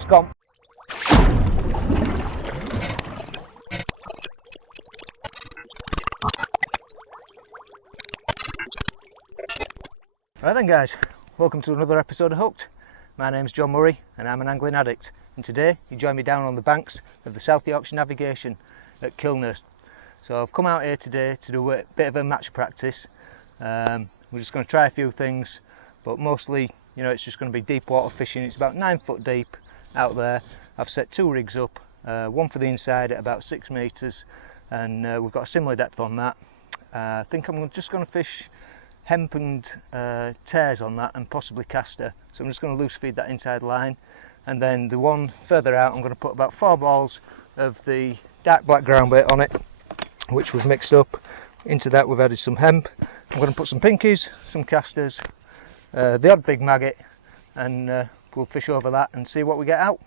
that's gone. Right then guys, welcome to another episode of Hooked. My name's John Murray and I'm an angling addict, and today you join me down on the banks of the South Yorkshire Navigation at Kilnhurst. So I've come out here today to do a bit of a match practice. We're just going to try a few things, but mostly, you know, it's just going to be deep water fishing. It's about 9 foot deep out there. I've set 2 rigs up, one for the inside at about 6 metres, and we've got a similar depth on that. I think I'm just going to fish hemp and tears on that, and possibly caster. So I'm just going to loose feed that inside line, and then the one further out I'm going to put about 4 balls of the dark black ground bait on it, which we've mixed up. Into that we've added some hemp. I'm going to put some pinkies, some casters, the odd big maggot, and we'll fish over that and see what we get out.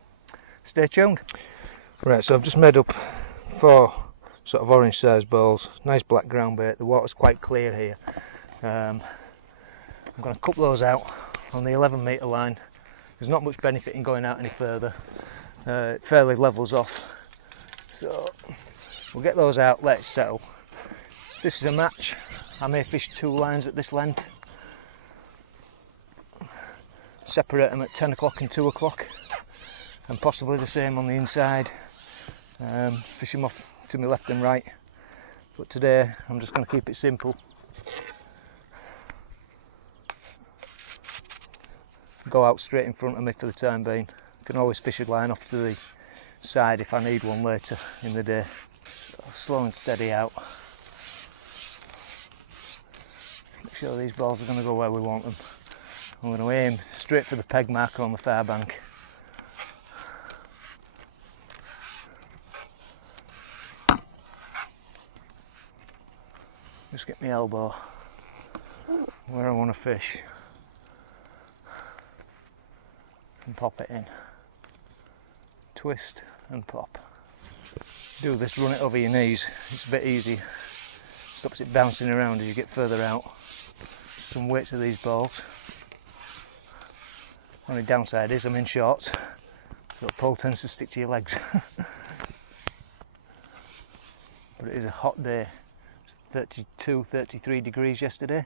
Stay tuned. Right, so I've just made up 4 sort of orange sized balls, nice black ground bait. The water's quite clear here. I'm going to cup those out on the 11 metre line. There's not much benefit in going out any further. It fairly levels off. So we'll get those out, let it settle. This is a match. I may fish 2 lines at this length. Separate them at 10 o'clock and 2 o'clock. And possibly the same on the inside. Fish them off to my left and right. But today I'm just going to keep it simple. Go out straight in front of me for the time being. I can always fish a line off to the side if I need one later in the day. So slow and steady out. Make sure these balls are going to go where we want them. I'm going to aim straight for the peg marker on the far bank. Just get my elbow where I want to fish and pop it in. Twist and pop. Do this, run it over your knees. It's a bit easy. Stops it bouncing around as you get further out. Some weight to these balls. Only downside is I'm in shorts, so the pole tends to stick to your legs. But it is a hot day. It's 32, 33 degrees yesterday.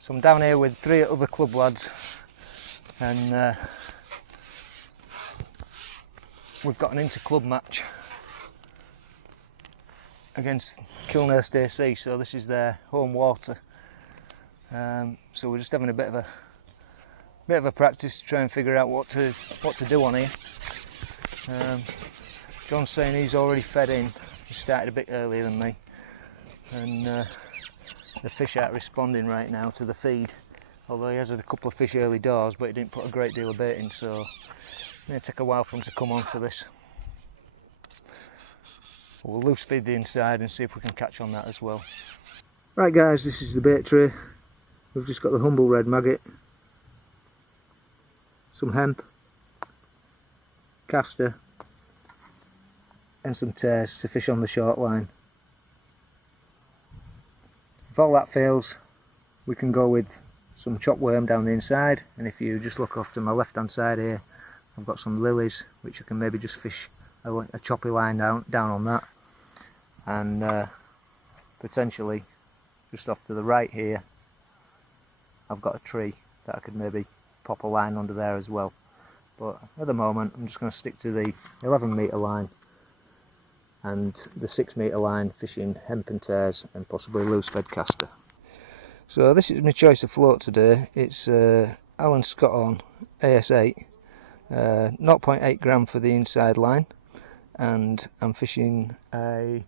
So I'm down here with 3 other club lads, and we've got an inter-club match against Kilnhurst DAA, so this is their home water. So we're just having a bit of a practice to try and figure out what to do on here. John's saying he's already fed in. He started a bit earlier than me, and the fish aren't responding right now to the feed, although he has had a couple of fish early doors, but he didn't put a great deal of bait in, so it may take a while for him to come onto this. We'll loose feed the inside and see if we can catch on that as well. Right guys, this is the bait tray. We've just got the humble red maggot, some hemp, caster, and some tears to fish on the short line. If all that fails, we can go with some chopped worm down the inside, and if you just look off to my left hand side here, I've got some lilies which I can maybe just fish a choppy line down on that, and potentially just off to the right here I've got a tree that I could maybe pop a line under there as well. But at the moment I'm just going to stick to the 11 metre line and the 6 metre line, fishing hemp and tears and possibly loose fed caster. So this is my choice of float today. It's Alan Scott on AS8, 0.8 gram for the inside line, and I'm fishing a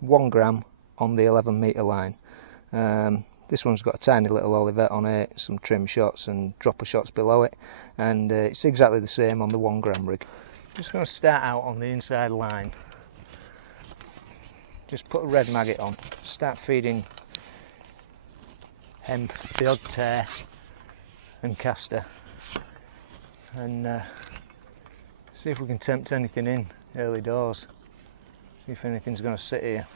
1 gram on the 11 metre line. This one's got a tiny little olivet on it, some trim shots and dropper shots below it, and it's exactly the same on the 1 gram rig. Just going to start out on the inside line. Just put a red maggot on, start feeding hemp, the odd tear and caster, and see if we can tempt anything in early doors, see if anything's going to sit here.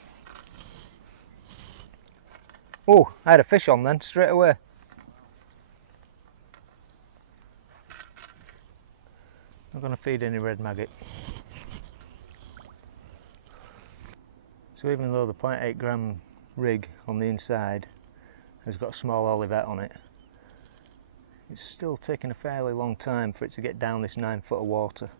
Oh, I had a fish on then, straight away. Not going to feed any red maggot. So even though the 0.8 gram rig on the inside has got a small olivet on it, it's still taking a fairly long time for it to get down this 9 foot of water.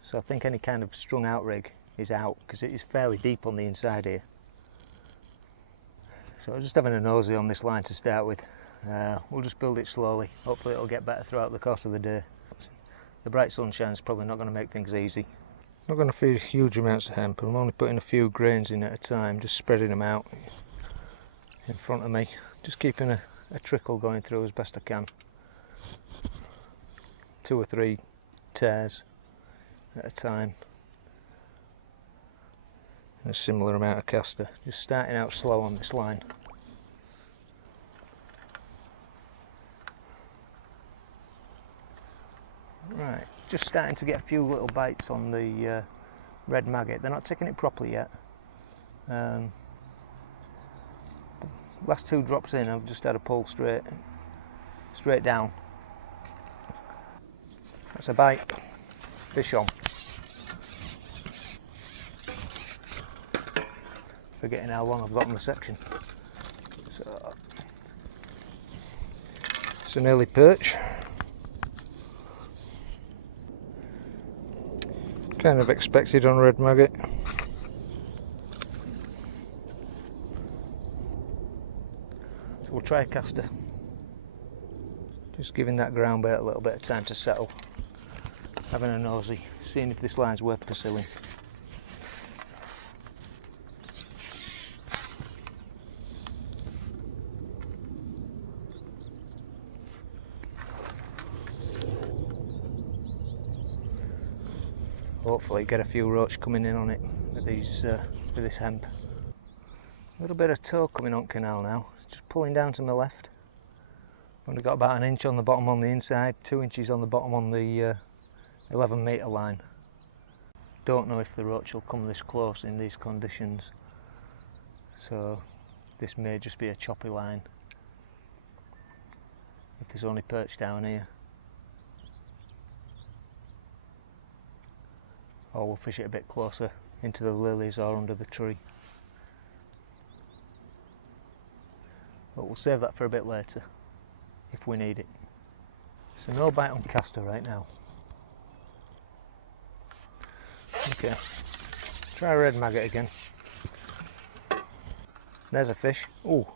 So I think any kind of strung out rig is out, because it is fairly deep on the inside here. So I'm just having a nosy on this line to start with. We'll just build it slowly. Hopefully it'll get better throughout the course of the day. The bright sunshine is probably not going to make things easy. Not going to feed huge amounts of hemp. I'm only putting a few grains in at a time, just spreading them out in front of me. Just keeping a trickle going through as best I can. 2 or 3 tears at a time. And a similar amount of castor. Just starting out slow on this line. Right, just starting to get a few little bites on the red maggot. They're not taking it properly yet. Last 2 drops in, I've just had a pull straight down. That's a bite. Fish on. Forgetting how long I've got on the section. So it's an early perch. Kind of expected on red maggot. So we'll try a caster. Just giving that ground bait a little bit of time to settle. Having a nosy, seeing if this line's worth pursuing. Hopefully get a few roach coming in on it with with this hemp. A little bit of tow coming on Canal now, just pulling down to my left. Only got about 1 inch on the bottom on the inside, 2 inches on the bottom on the 11 metre line. Don't know if the roach will come this close in these conditions, so this may just be a choppy line if there's only perch down here. Or we'll fish it a bit closer into the lilies or under the tree. But we'll save that for a bit later if we need it. So no bite on caster right now. Okay, try a red maggot again. There's a fish. Ooh,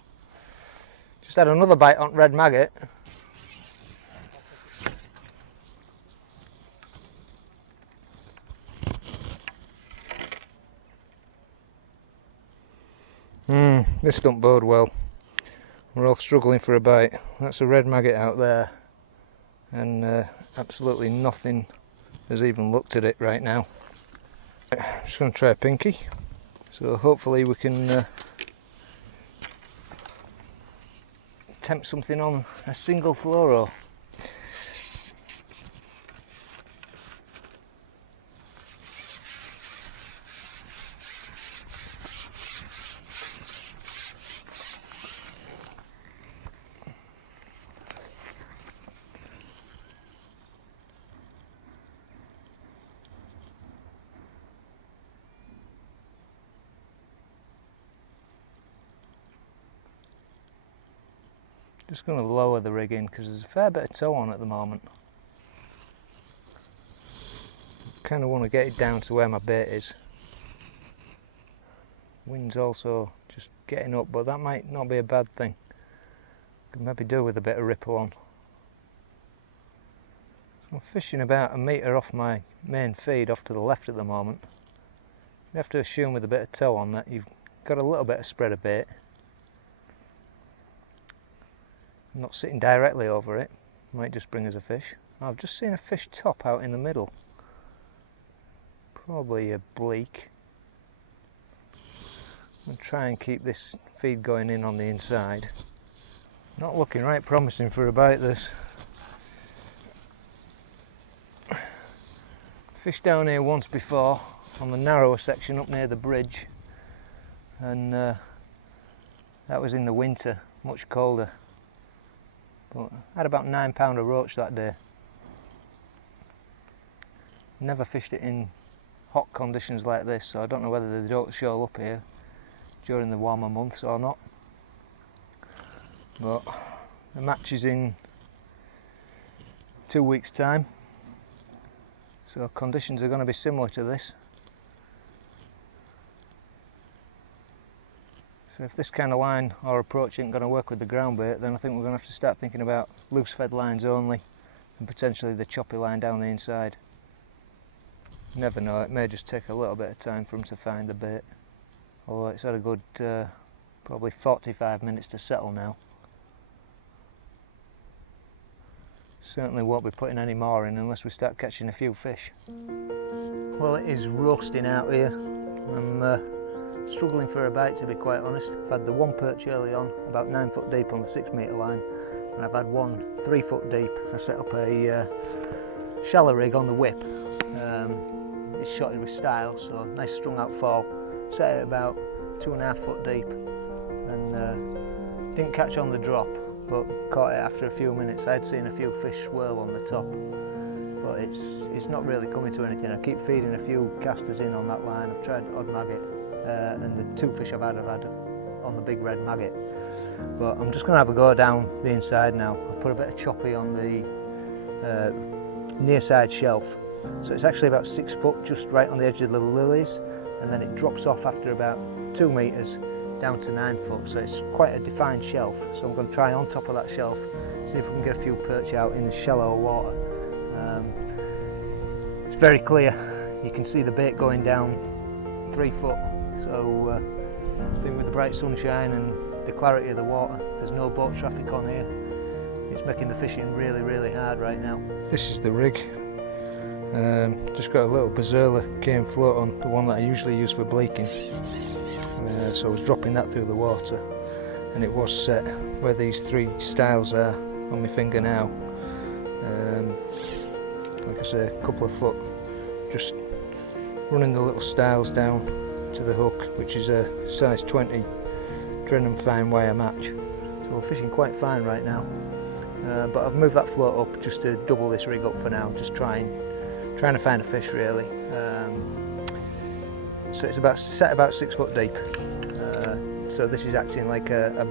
just had another bite on red maggot. This don't bode well. We're all struggling for a bite. That's a red maggot out there, and absolutely nothing has even looked at it right now. Just going to try a pinky, so hopefully we can tempt something on a single fluoro. Just going to lower the rig in because there's a fair bit of tow on at the moment. Kind of want to get it down to where my bait is. Wind's also just getting up, but that might not be a bad thing. Could maybe do with a bit of ripple on. So I'm fishing about 1 metre off my main feed off to the left at the moment. You have to assume with a bit of tow on that you've got a little bit of spread of bait. I'm not sitting directly over it, might just bring us a fish. I've just seen a fish top out in the middle. Probably a bleak. I'm going to try and keep this feed going in on the inside. Not looking right promising for a bite, this. Fished down here once before on the narrower section up near the bridge, and that was in the winter, much colder. But I had about £9 of roach that day. Never fished it in hot conditions like this, so I don't know whether they don't show up here during the warmer months or not. But the match is in 2 weeks' time, so conditions are going to be similar to this. So if this kind of line or approach isn't going to work with the ground bait, then I think we're going to have to start thinking about loose fed lines only and potentially the choppy line down the inside. You never know, it may just take a little bit of time for them to find the bait. Although it's had a good probably 45 minutes to settle now. Certainly won't be putting any more in unless we start catching a few fish. Well, it is roasting out here. I'm struggling for a bite, to be quite honest. I've had the one perch early on, about 9 foot deep on the 6 metre line, and I've had one 3 foot deep. I set up a shallow rig on the whip. It's shot with style, so nice strung out fall. Set it about 2.5 foot deep, and didn't catch on the drop, but caught it after a few minutes. I had seen a few fish swirl on the top, but it's not really coming to anything. I keep feeding a few casters in on that line. I've tried odd maggot, and the 2 fish I've had on the big red maggot. But I'm just going to have a go down the inside now. I've put a bit of choppy on the near side shelf, so it's actually about 6 foot, just right on the edge of the lilies, and then it drops off after about 2 metres down to 9 foot, so it's quite a defined shelf. So I'm going to try on top of that shelf, see if we can get a few perch out in the shallow water. It's very clear, you can see the bait going down 3 foot, so I think with the bright sunshine and the clarity of the water, there's no boat traffic on here. It's making the fishing really, really hard right now. This is the rig. Just got a little Berserla cane float on, the one that I usually use for bleaking. So I was dropping that through the water, and it was set where these 3 stiles are on my finger now. Like I say, a couple of foot, just running the little stiles down to the hook, which is a size 20 Drenham fine wire match. So we're fishing quite fine right now. But I've moved that float up just to double this rig up for now, just trying to find a fish really. So it's set about 6 foot deep. So this is acting like a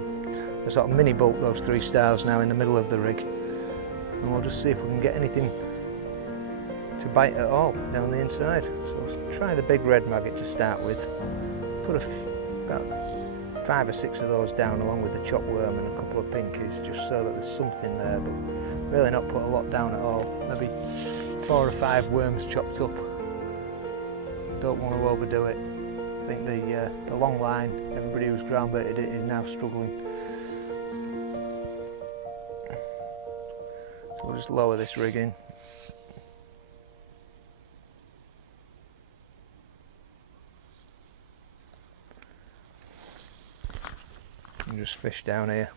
sort of mini bulk, those 3 stiles now in the middle of the rig. And we'll just see if we can get anything to bite at all down the inside. So let's try the big red maggot to start with. Put about 5 or 6 of those down along with the chopped worm and a couple of pinkies, just so that there's something there, but really not put a lot down at all. Maybe 4 or 5 worms chopped up. Don't want to overdo it. I think the long line, everybody who's ground baited it is now struggling. So we'll just lower this rig in. And just fish down here.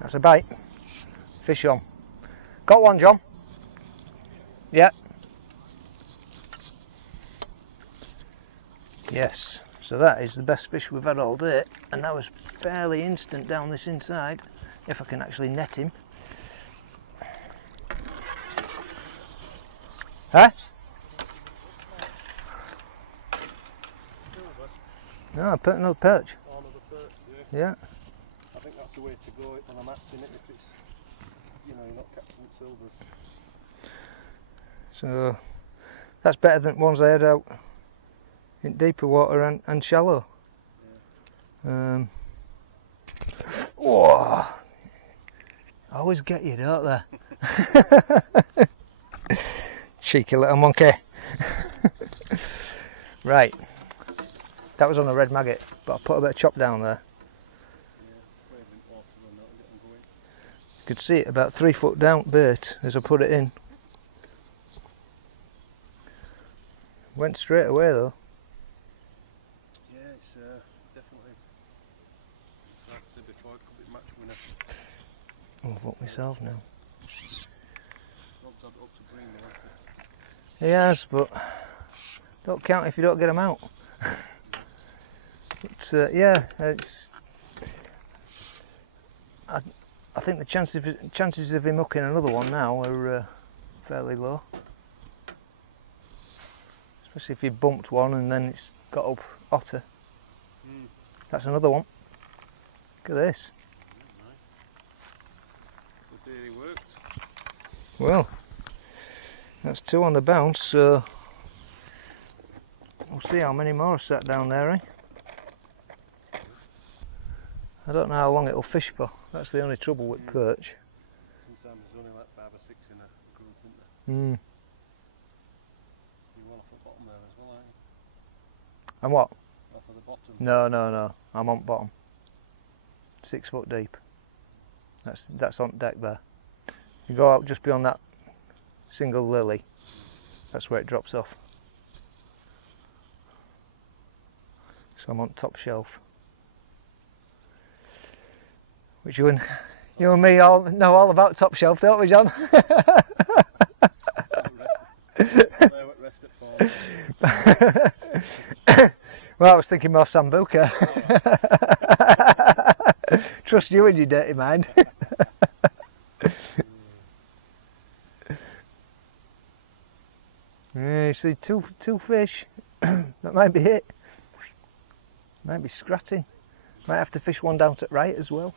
That's a bite. Fish on. Got one, John? Yeah. Yes, so that is the best fish we've had all day, and that was fairly instant down this inside, if I can actually net him. Huh? No, I put another perch. Oh, another perch, yeah. I think that's the way to go when I'm acting it, if it's, you know, you're not catching silver. So, that's better than ones I had out in deeper water and shallow. Yeah. Oh, I always get you, don't they? Cheeky little monkey. Right, that was on a red maggot, but I put a bit of chop down there. You could see it about 3 foot down bait as I put it in. Went straight away though. Yeah, it's definitely, like I said before, it could be match winner. I'll vote myself now. Rob's had up to bring now, hasn't He has, but don't count if you don't get him out. But yeah, it's. I think the chances of him hooking another one now are fairly low. Especially if you bumped one and then it's got up otter. That's another one. Look at this. Nice. The theory worked. Well, that's 2 on the bounce, so we'll see how many more are sat down there, eh? I don't know how long it'll fish for. That's the only trouble with perch. Sometimes there's only like 5 or 6 in a group, isn't there? You're well off the bottom there as well, aren't you? And what? Off of the bottom. No. I'm on bottom. 6 foot deep. That's on deck there. You go out just beyond that single lily. That's where it drops off. So I'm on top shelf. Which you and me all know all about top shelf, don't we, John? Rest at 4. Well, I was thinking more sambuca. Trust you and your dirty mind. Yeah, you see two fish. That might be it. Might be scratting. Might have to fish one down to right as well.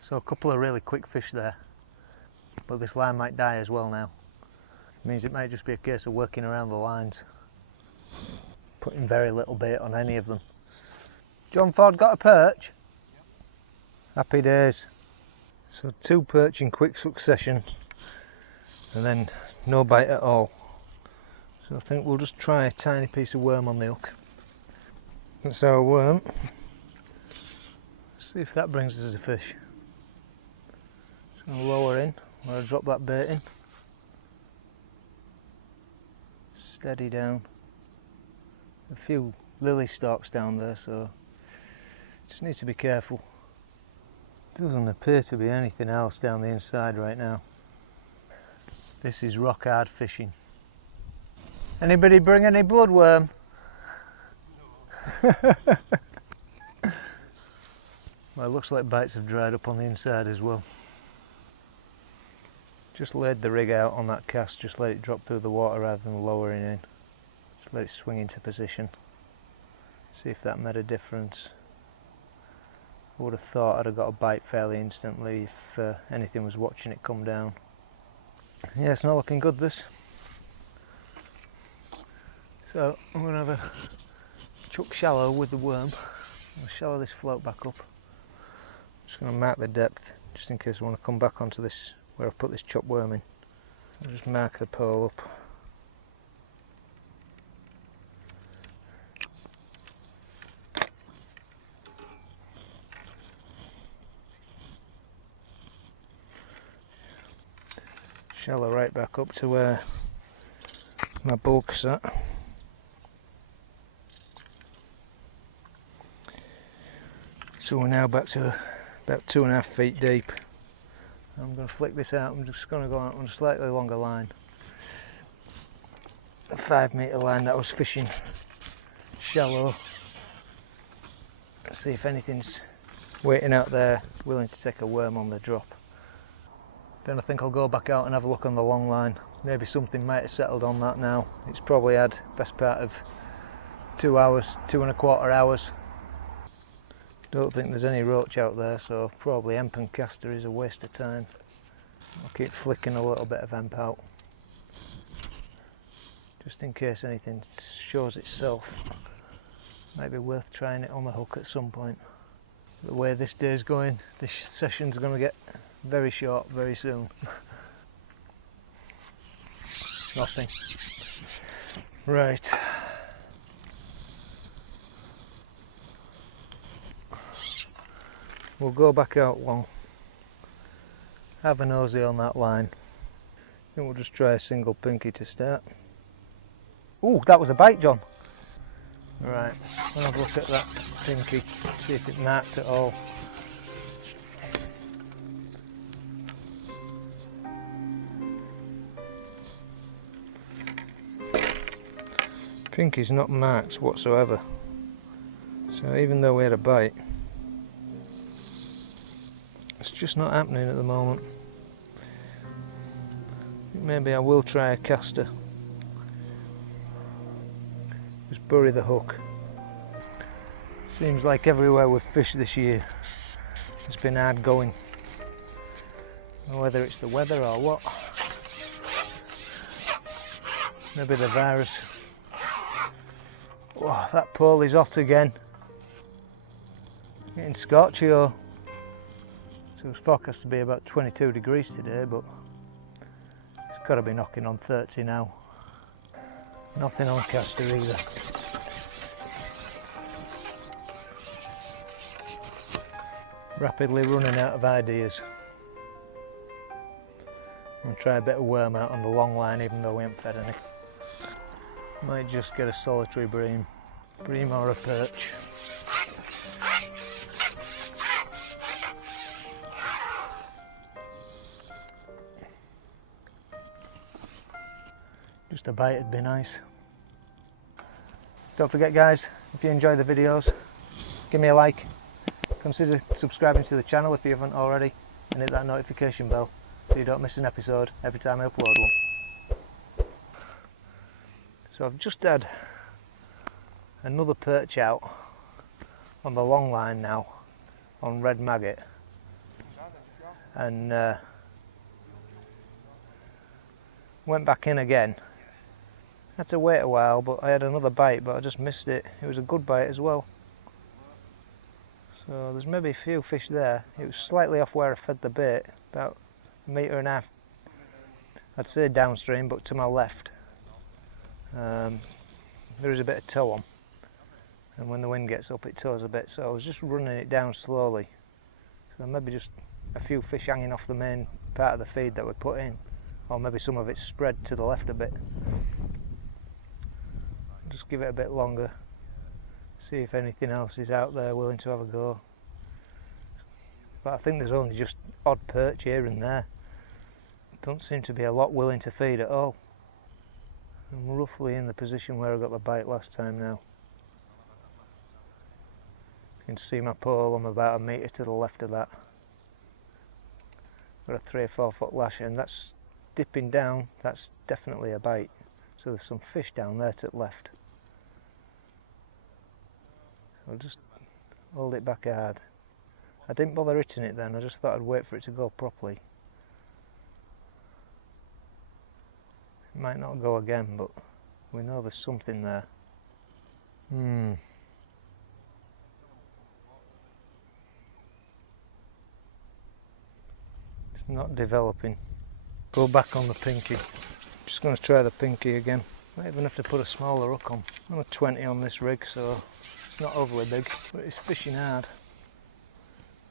So a couple of really quick fish there. But this line might die as well now. It means it might just be a case of working around the lines. Putting very little bait on any of them. John Ford got a perch? Yep. Happy days. So 2 perch in quick succession. And then no bite at all. So I think we'll just try a tiny piece of worm on the hook. That's our worm. See if that brings us a fish. So I'll lower in, I'll drop that bait in. Steady down. A few lily stalks down there, so just need to be careful. Doesn't appear to be anything else down the inside right now. This is rock hard fishing. Anybody bring any bloodworm? No. Well, it looks like bites have dried up on the inside as well. Just laid the rig out on that cast, just let it drop through the water rather than lowering in. Just let it swing into position. See if that made a difference. I would have thought I'd have got a bite fairly instantly if anything was watching it come down. Yeah, it's not looking good, this. So I'm going to have a chuck shallow with the worm. I'll shallow this float back up. Just going to mark the depth just in case I want to come back onto this where I've put this chopped worm in. I'll just mark the pole up. Shallow right back up to where my bulk's at. So we're now back to about 2.5 feet deep. I'm going to flick this out. I'm just going to go out on a slightly longer line. A 5 metre line that I was fishing shallow. See if anything's waiting out there willing to take a worm on the drop. Then I think I'll go back out and have a look on the long line. Maybe something might have settled on that now. It's probably had best part of 2 hours, 2.25 hours. Don't think there's any roach out there, so probably hemp and caster is a waste of time. I'll keep flicking a little bit of hemp out, just in case anything shows itself. Might be worth trying it on the hook at some point. The way this day's going, this session's going to get very short very soon. Nothing. Right. We'll go back out long, have a nosy on that line, then we'll just try a single pinky to start. Ooh, that was a bite, John. Right, I'll have a look at that pinky, see if it marked at all. Pinky's not marked whatsoever, so even though we had a bite, it's just not happening at the moment. Maybe I will try a caster. Just bury the hook. Seems like everywhere we've fished this year, it's been hard going. Whether it's the weather or what. Maybe the virus. Oh, that pole is hot again. Getting scorchy, or so it's forecast to be about 22 degrees today, but it's got to be knocking on 30 now. Nothing on caster either. Rapidly running out of ideas. I'll try a bit of worm out on the long line, even though we haven't fed any. Might just get a solitary bream or a perch. Just a bite would be nice. Don't forget guys, if you enjoy the videos, give me a like. Consider subscribing to the channel if you haven't already, and hit that notification bell so you don't miss an episode every time I upload one. So I've just had another perch out on the long line now on red maggot, and went back in again. Had to wait a while, but I had another bite, but I just missed it. It was a good bite as well. So there's maybe a few fish there. It was slightly off where I fed the bait, about 1.5 meters, I'd say downstream, but to my left. There is a bit of tow on, and when the wind gets up it tows a bit, so I was just running it down slowly. So maybe just a few fish hanging off the main part of the feed that we put in, or maybe some of it's spread to the left a bit. Just give it a bit longer, see if anything else is out there willing to have a go. But I think there's only just odd perch here and there. Don't seem to be a lot willing to feed at all. I'm roughly in the position where I got the bite last time now. You can see my pole, I'm about 1 metre to the left of that. Got a 3 or 4 foot lash, and that's dipping down, that's definitely a bite. So there's some fish down there to the left. So I'll just hold it back hard. I didn't bother hitting it then, I just thought I'd wait for it to go properly. It might not go again, but we know there's something there. It's not developing. Go back on the pinky. Just going to try the pinky again. Might even have to put a smaller hook on. I'm a 20 on this rig, so it's not overly big, but it's fishing hard.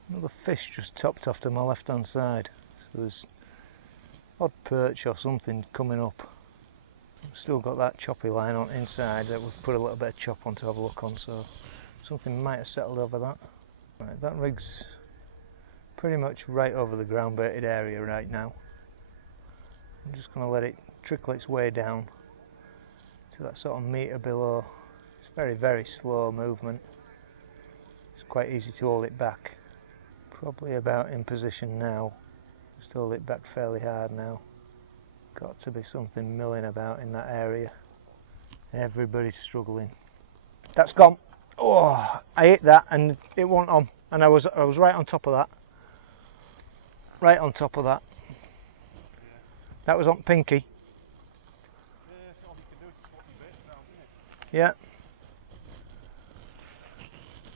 Another fish just topped off to my left hand side, so there's odd perch or something coming up. I've still got that choppy line on inside that we've put a little bit of chop on to have a look on, so something might have settled over that. Right, that rig's pretty much right over the ground baited area right now. I'm just going to let it trickle its way down to that sort of metre below. It's very, very slow movement. It's quite easy to hold it back. Probably about in position now. Just hold it back fairly hard now. Got to be something milling about in that area. Everybody's struggling. That's gone. Oh, I hit that and it went on, and I was right on top of that. Right on top of that. That was on pinky. Yeah.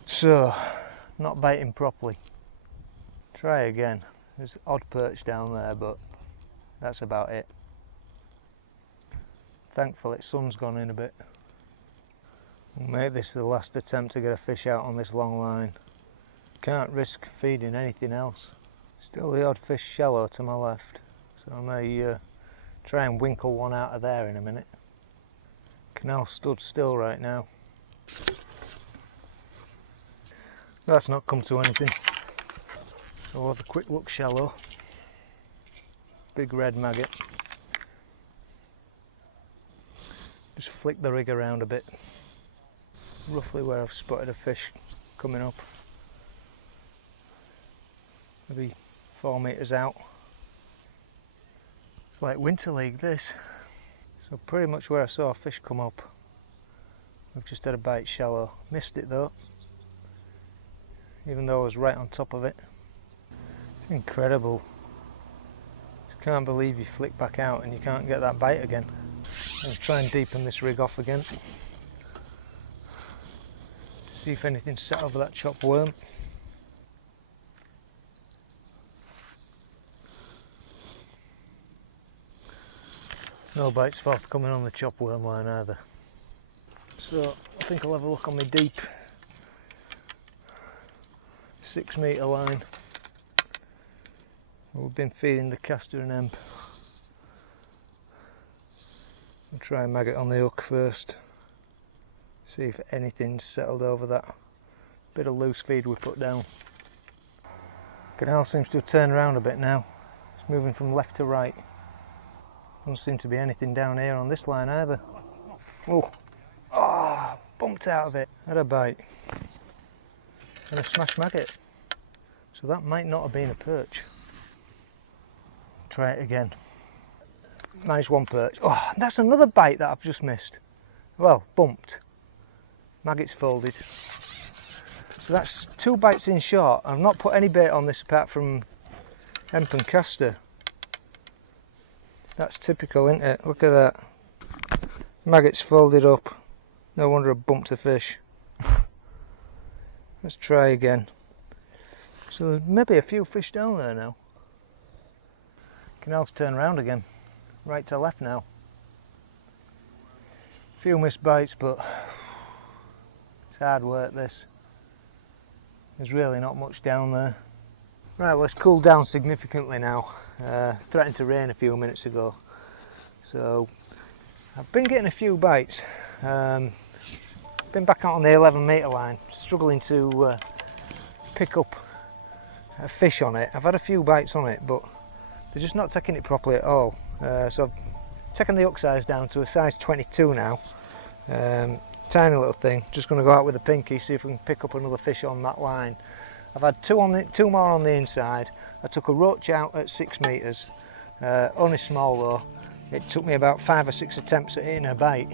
So, not biting properly. Try again. There's odd perch down there, but that's about it. Thankfully, sun's gone in a bit. We'll make this the last attempt to get a fish out on this long line. Can't risk feeding anything else. Still the odd fish shallow to my left, so I may try and winkle one out of there in a minute. Canal stood still right now. That's not come to anything. So we'll have a quick look shallow. Big red maggot. Just flick the rig around a bit. Roughly where I've spotted a fish coming up. Maybe 4 metres out. It's like winter league this. So pretty much where I saw a fish come up. We've just had a bite shallow. Missed it though. Even though I was right on top of it. It's incredible. Just can't believe you flick back out and you can't get that bite again. I'll try and deepen this rig off again. See if anything's set over that chopped worm. No bites forthcoming on the chop worm line either. So I think I'll have a look on my deep 6 metre line. We've been feeding the caster and emp. I'll try and mag it on the hook first. See if anything's settled over that bit of loose feed we put down. Canal seems to have turned around a bit now. It's moving from left to right. Doesn't seem to be anything down here on this line either. Oh, bumped out of it. Had a bite. And a smash maggot. So that might not have been a perch. Try it again. Managed one perch. Oh, that's another bite that I've just missed. Well, bumped. Maggot's folded. So that's 2 bites in short. I've not put any bait on this apart from emp and caster. That's typical, isn't it? Look at that. Maggot's folded up. No wonder I bumped a fish. Let's try again. So there's maybe a few fish down there now. Canal's turned around again. Right to left now. Few missed bites, but it's hard work this. There's really not much down there. Right, well, it's cooled down significantly now. Threatened to rain a few minutes ago. So I've been getting a few bites. Been back out on the 11 metre line, struggling to pick up a fish on it. I've had a few bites on it, but they're just not taking it properly at all. So I've taken the hook size down to a size 22 now. Tiny little thing. Just going to go out with a pinky, see if we can pick up another fish on that line. I've had two more on the inside. I took a roach out at 6 metres. Only small though. It took me about 5 or 6 attempts at hitting a bite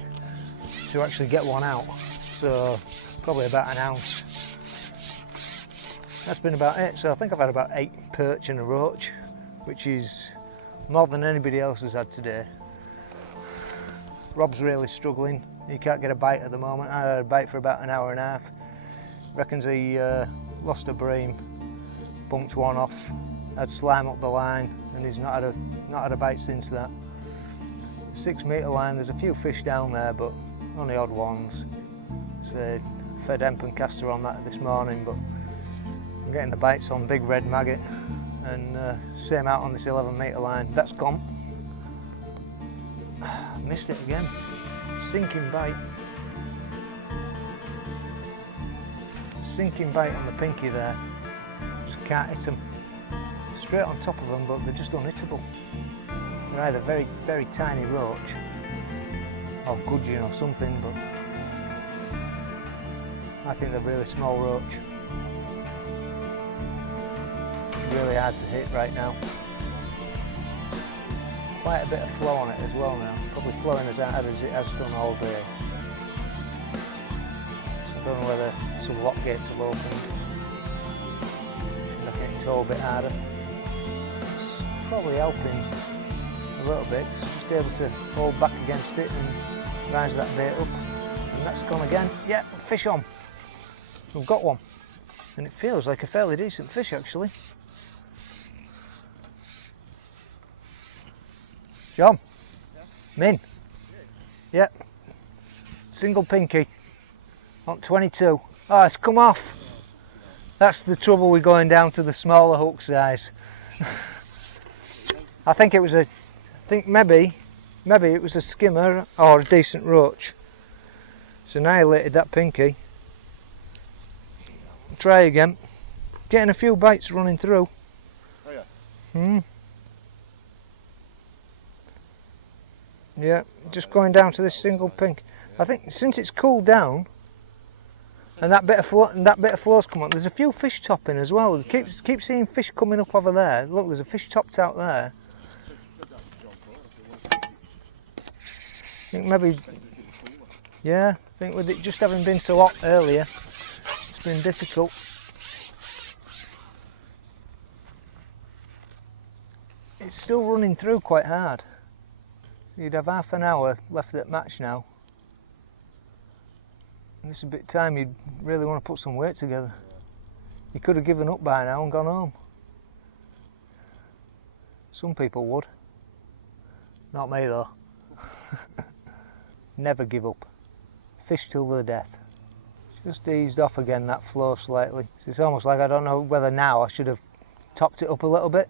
to actually get one out. So probably about an ounce. That's been about it. So I think I've had about 8 perch and a roach, which is more than anybody else has had today. Rob's really struggling. He can't get a bite at the moment. I had a bite for about an hour and a half. Reckons he lost a bream, bumped one off, had slime up the line, and he's not had a bite since that. 6 metre line, there's a few fish down there, but only odd ones. So fed emp and caster on that this morning, but I'm getting the bites on big red maggot, and same out on this 11 metre line. That's gone. Missed it again. Sinking bite. Sinking bite on the pinky there. Just can't hit them. Straight on top of them, but they're just unhittable. They're either very, very tiny roach or gudgeon or something, but I think they're really small roach. It's really hard to hit right now. Quite a bit of flow on it as well now. It's probably flowing as hard as it has done all day. I don't know whether some lock gates have opened. Should make it tow a bit harder. It's probably helping a little bit. It's just able to hold back against it and rise that bait up. And that's gone again. Yeah, fish on. We've got one. And it feels like a fairly decent fish actually. John? Yeah. Min? Yeah. Single pinky. On 22. Oh, it's come off. That's the trouble with going down to the smaller hook size. I think maybe it was a skimmer or a decent roach. It's annihilated that pinky. Try again. Getting a few bites running through. Oh yeah. Yeah, just going down to this single pink. I think since it's cooled down and that bit of flow's come on, there's a few fish topping as well. Keep seeing fish coming up over there. Look, there's a fish topped out there. I think maybe, yeah, I think with it just having been so hot earlier, it's been difficult. It's still running through quite hard. You'd have half an hour left at match now. And this is a bit of time you'd really want to put some weight together. You could have given up by now and gone home. Some people would. Not me though. Never give up. Fish till the death. Just eased off again, that flow slightly. So it's almost like I don't know whether now I should have topped it up a little bit.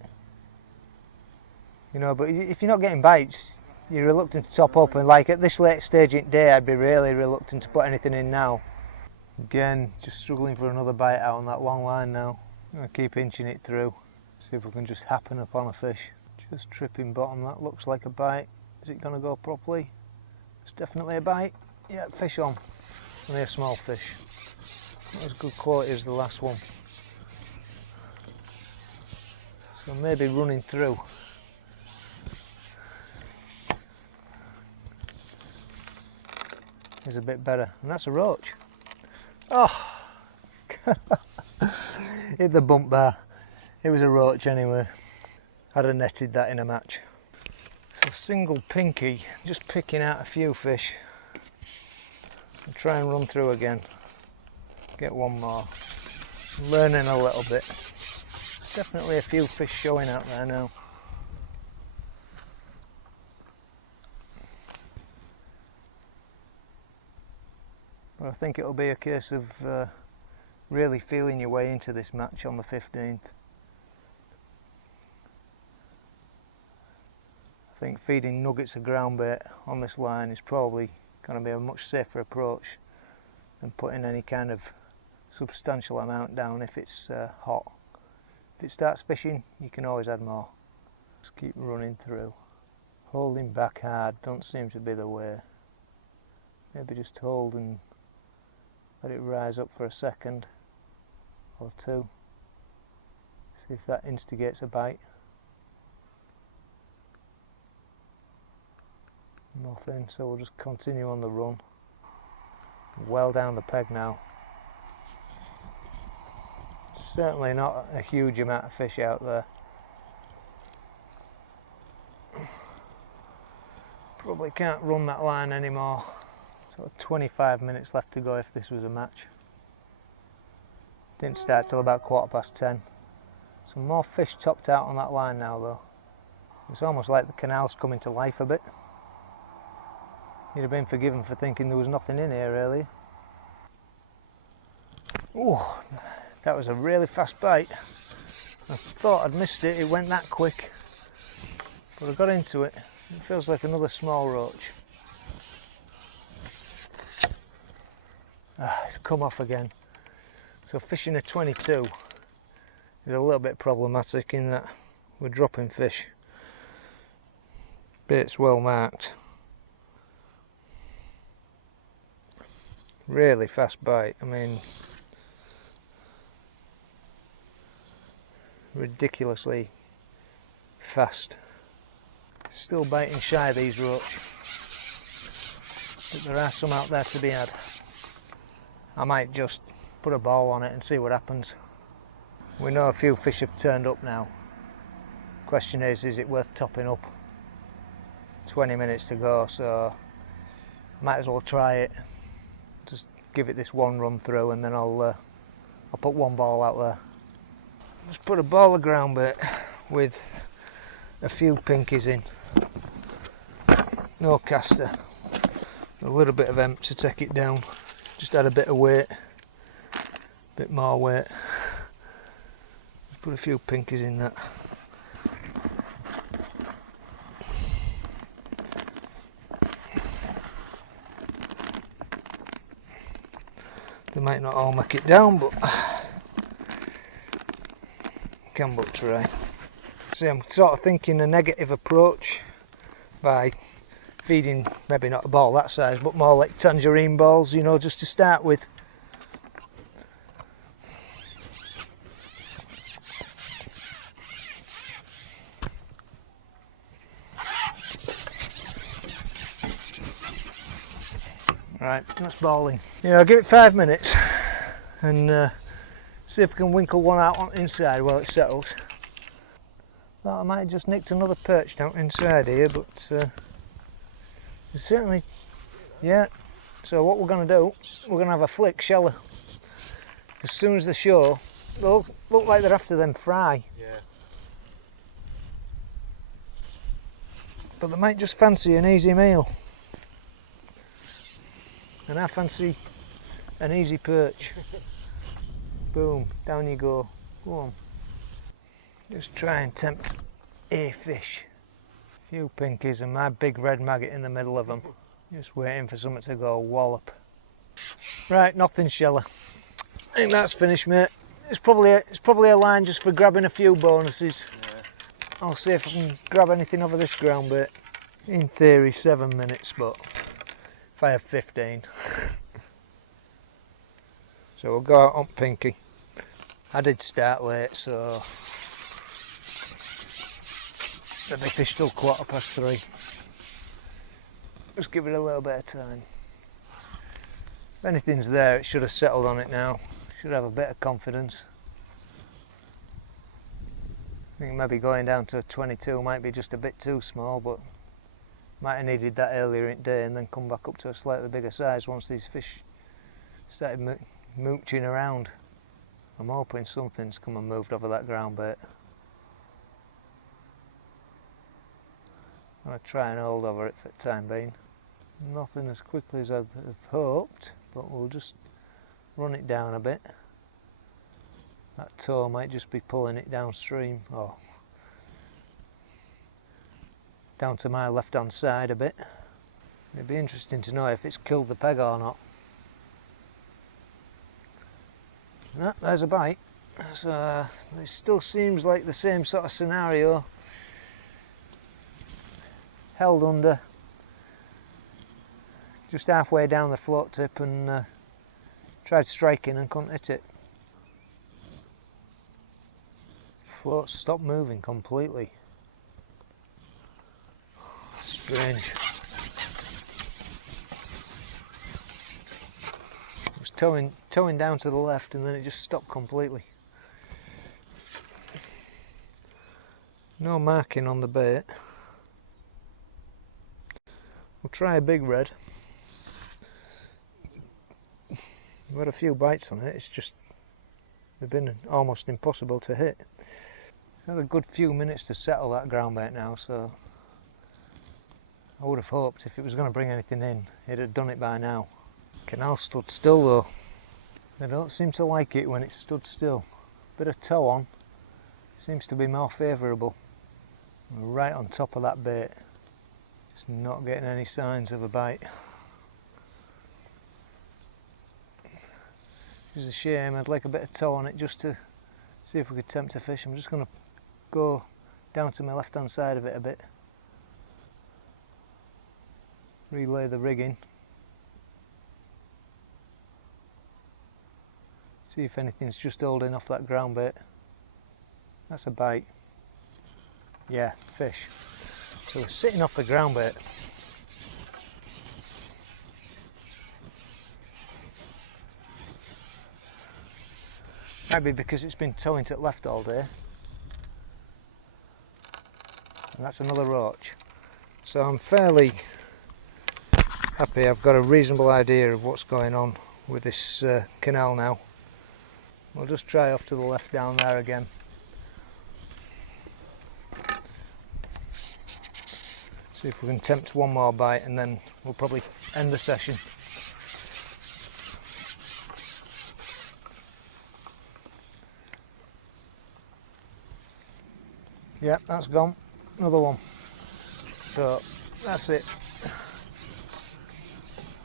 You know, but if you're not getting bites, you're reluctant to top up, and like at this late stage in the day, I'd be really reluctant to put anything in now. Again, just struggling for another bite out on that long line now. I'm going to keep inching it through, see if we can just happen upon a fish. Just tripping bottom, that looks like a bite. Is it going to go properly? It's definitely a bite. Yeah, fish on. Only a small fish. Not as good quality as the last one. So maybe running through. Is a bit better, and that's a roach. Oh, hit the bump bar. It was a roach anyway. I'd have netted that in a match. So single pinky, just picking out a few fish. I'll try and run through again. Get one more. Learning a little bit. There's definitely a few fish showing out there now. But I think it'll be a case of really feeling your way into this match on the 15th. I think feeding nuggets of ground bait on this line is probably going to be a much safer approach than putting any kind of substantial amount down if it's hot. If it starts fishing, you can always add more. Just keep running through. Holding back hard don't seem to be the way. Maybe just hold and let it rise up for a second or two. See if that instigates a bite. Nothing, so we'll just continue on the run. Well down the peg now. Certainly not a huge amount of fish out there. Probably can't run that line anymore. So 25 minutes left to go if this was a match. Didn't start till about 10:15. Some more fish topped out on that line now though. It's almost like the canal's coming to life a bit. You'd have been forgiven for thinking there was nothing in here earlier. Oh, that was a really fast bite. I thought I'd missed it, it went that quick. But I got into it. It feels like another small roach. Ah, it's come off again. So fishing a 22 is a little bit problematic in that we're dropping fish. Bait's well marked. Really fast bite, I mean ridiculously fast. Still biting shy these roach, but there are some out there to be had. I might just put a ball on it and see what happens. We know a few fish have turned up now. Question is it worth topping up? 20 minutes to go, so might as well try it. Just give it this one run through and then I'll put one ball out there. Just put a ball of ground bait with a few pinkies in. No caster. A little bit of emp to take it down. Just add a bit of weight. A bit more weight. Just put a few pinkies in that. might not all make it down, but can but try. See, I'm sort of thinking a negative approach by feeding maybe not a ball that size, but more like tangerine balls, you know, just to start with. Right, that's balling. Yeah, I'll give it 5 minutes and see if I can winkle one out on inside while it settles. Thought I might have just nicked another perch down inside here, but certainly, yeah. So what we're going to do, we're going to have a flick, shall we? As soon as they show, they'll look like they're after them fry. Yeah. But they might just fancy an easy meal. And I fancy an easy perch. Boom, down you go. Go on. Just try and tempt a fish. A few pinkies and my big red maggot in the middle of them. Just waiting for something to go wallop. Right, nothing, shall I? I think that's finished, mate. It's probably a line just for grabbing a few bonuses. Yeah. I'll see if I can grab anything over this ground bait. In theory 7 minutes, but if I have 15. So we'll go out on pinky. I did start late, so the big fish till 3:15. Just give it a little bit of time. If anything's there, it should have settled on it now. Should have a bit of confidence. I think maybe going down to a 22 might be just a bit too small, but might have needed that earlier in the day and then come back up to a slightly bigger size once these fish started mooching around. I'm hoping something's come and moved over that ground bait. I'm going to try and hold over it for the time being. Nothing as quickly as I'd have hoped, but we'll just run it down a bit. That toe might just be pulling it downstream, or down to my left hand side a bit. It'd be interesting to know if it's killed the peg or not. No, there's a bite. So it still seems like the same sort of scenario. Held under, just halfway down the float tip, and tried striking and couldn't hit it. Float stopped moving completely. Strange. It was towing down to the left and then it just stopped completely. No marking on the bait. We'll try a big red. We've had a few bites on it, it's just they've been almost impossible to hit. It's had a good few minutes to settle that ground bait now, so I would have hoped if it was going to bring anything in, it'd have done it by now. Canal stood still though. They don't seem to like it when it's stood still. Bit of tow on, seems to be more favourable. We're right on top of that bait. Just not getting any signs of a bite. It's a shame, I'd like a bit of tow on it just to see if we could tempt a fish. I'm just going to go down to my left hand side of it a bit. Relay the rigging. See if anything's just holding off that ground bait. That's a bite. Yeah, fish. So we're sitting off the ground bait. Might be because it's been towing to the left all day. And that's another roach. So I'm fairly happy. I've got a reasonable idea of what's going on with this canal now. We'll just try off to the left down there again. See if we can tempt one more bite and then we'll probably end the session. Yep, that's gone. Another one. So that's it.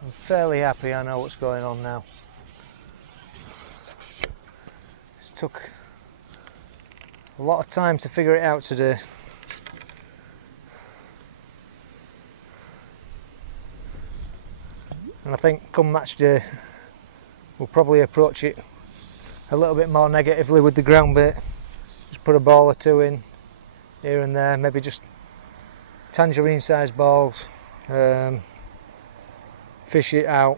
I'm fairly happy I know what's going on now. took a lot of time to figure it out today. And I think come match day we'll probably approach it a little bit more negatively with the ground bait. Just put a ball or two in here and there, maybe just tangerine sized balls, fish it out,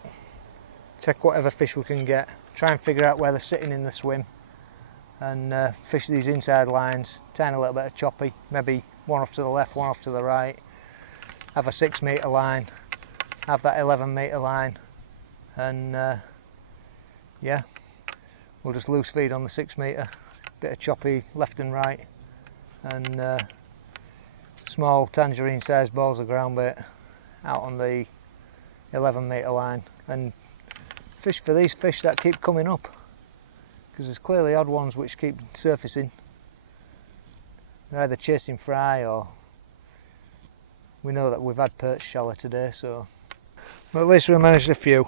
take whatever fish we can get, try and figure out where they're sitting in the swim, and fish these inside lines, tiny little bit of choppy, maybe one off to the left, one off to the right, have a 6 metre line, have that 11 metre line, and yeah, we'll just loose feed on the 6 metre, bit of choppy left and right, and small tangerine sized balls of ground bait out on the 11 metre line, and fish for these fish that keep coming up, because there's clearly odd ones which keep surfacing. They're either chasing fry, or we know that we've had perch shallow today, so but at least we managed a few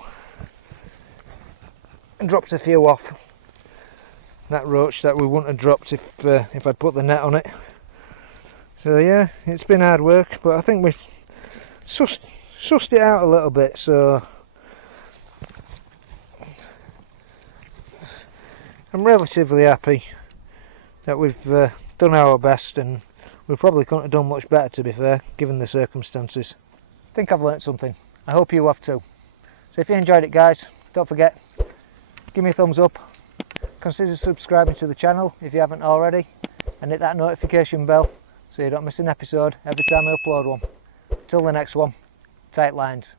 and dropped a few off that roach that we wouldn't have dropped if I'd put the net on it. So yeah, it's been hard work, but I think we've sussed it out a little bit, so I'm relatively happy that we've done our best, and we probably couldn't have done much better, to be fair, given the circumstances. I think I've learnt something. I hope you have too. So if you enjoyed it, guys, don't forget, give me a thumbs up, consider subscribing to the channel if you haven't already, and hit that notification bell so you don't miss an episode every time I upload one. Till the next one, tight lines.